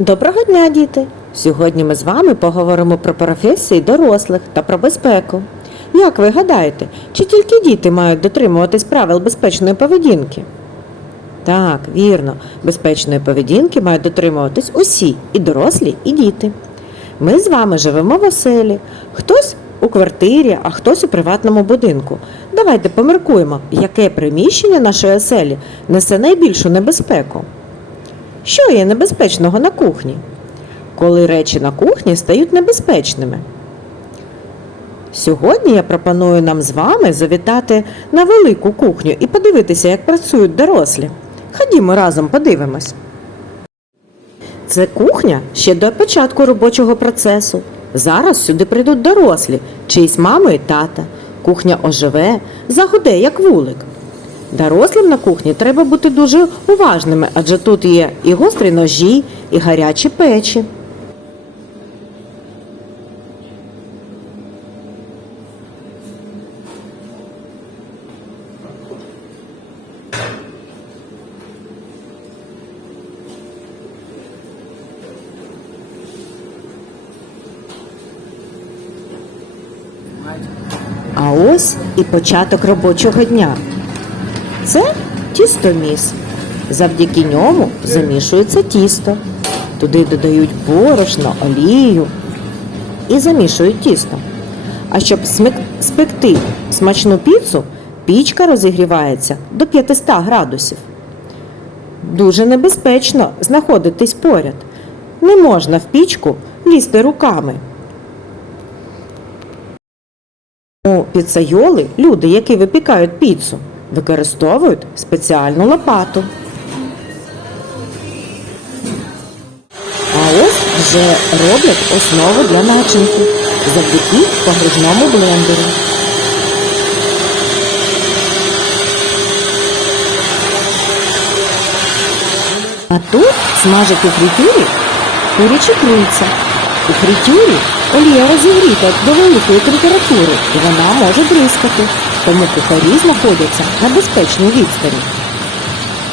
Доброго дня, діти! Сьогодні ми з вами поговоримо про професії дорослих та про безпеку. Як ви гадаєте, чи тільки діти мають дотримуватись правил безпечної поведінки? Так, вірно, безпечної поведінки мають дотримуватись усі, і дорослі, і діти. Ми з вами живемо в оселі, хтось у квартирі, а хтось у приватному будинку. Давайте поміркуємо, яке приміщення нашої оселі несе найбільшу небезпеку. Що є небезпечного на кухні? Коли речі на кухні стають небезпечними. Сьогодні я пропоную нам з вами завітати на велику кухню і подивитися, як працюють дорослі. Ходімо разом подивимось. Це кухня ще до початку робочого процесу. Зараз сюди прийдуть дорослі, чиїсь мами і тата. Кухня оживе, загуде, як вулик. Дорослим на кухні треба бути дуже уважними, адже тут є і гострі ножі, і гарячі печі. А ось і початок робочого дня. Це тістоміс. Завдяки ньому замішується тісто. Туди додають борошно, олію і замішують тісто. А щоб спекти смачну піцу, пічка розігрівається до 500 градусів. Дуже небезпечно знаходитись поряд. Не можна в пічку лізти руками. У піцайоли люди, які випікають піцу, використовують спеціальну лопату. А ось вже роблять основу для начинки завдяки погружному блендеру. А тут смажать у фритюрі курячі крильця. У фритюрі олія розігріта до великої температури і вона може бризкати, тому кухарі знаходяться на безпечній відстані.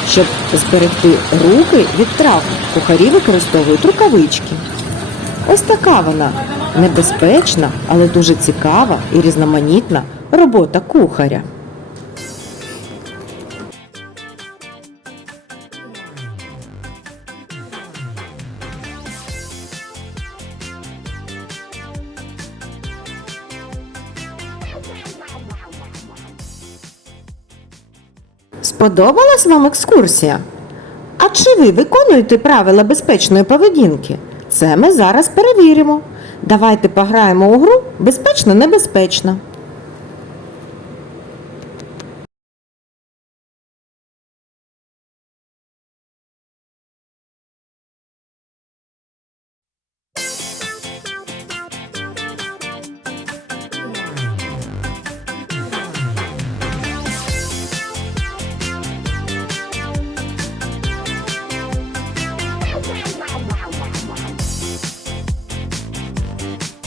Щоб зберегти руки від травм, кухарі використовують рукавички. Ось така вона небезпечна, але дуже цікава і різноманітна робота кухаря. Сподобалась вам екскурсія? А чи ви виконуєте правила безпечної поведінки? Це ми зараз перевіримо. Давайте пограємо у гру безпечно-небезпечно.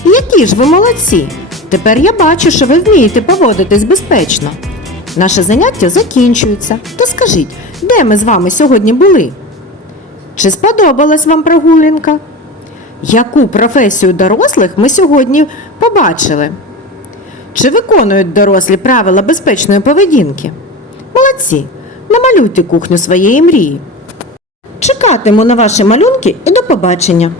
Які ж ви молодці! Тепер я бачу, що ви вмієте поводитись безпечно. Наше заняття закінчується. То скажіть, де ми з вами сьогодні були? Чи сподобалась вам прогулянка? Яку професію дорослих ми сьогодні побачили? Чи виконують дорослі правила безпечної поведінки? Молодці! Намалюйте кухню своєї мрії. Чекатиму на ваші малюнки і до побачення!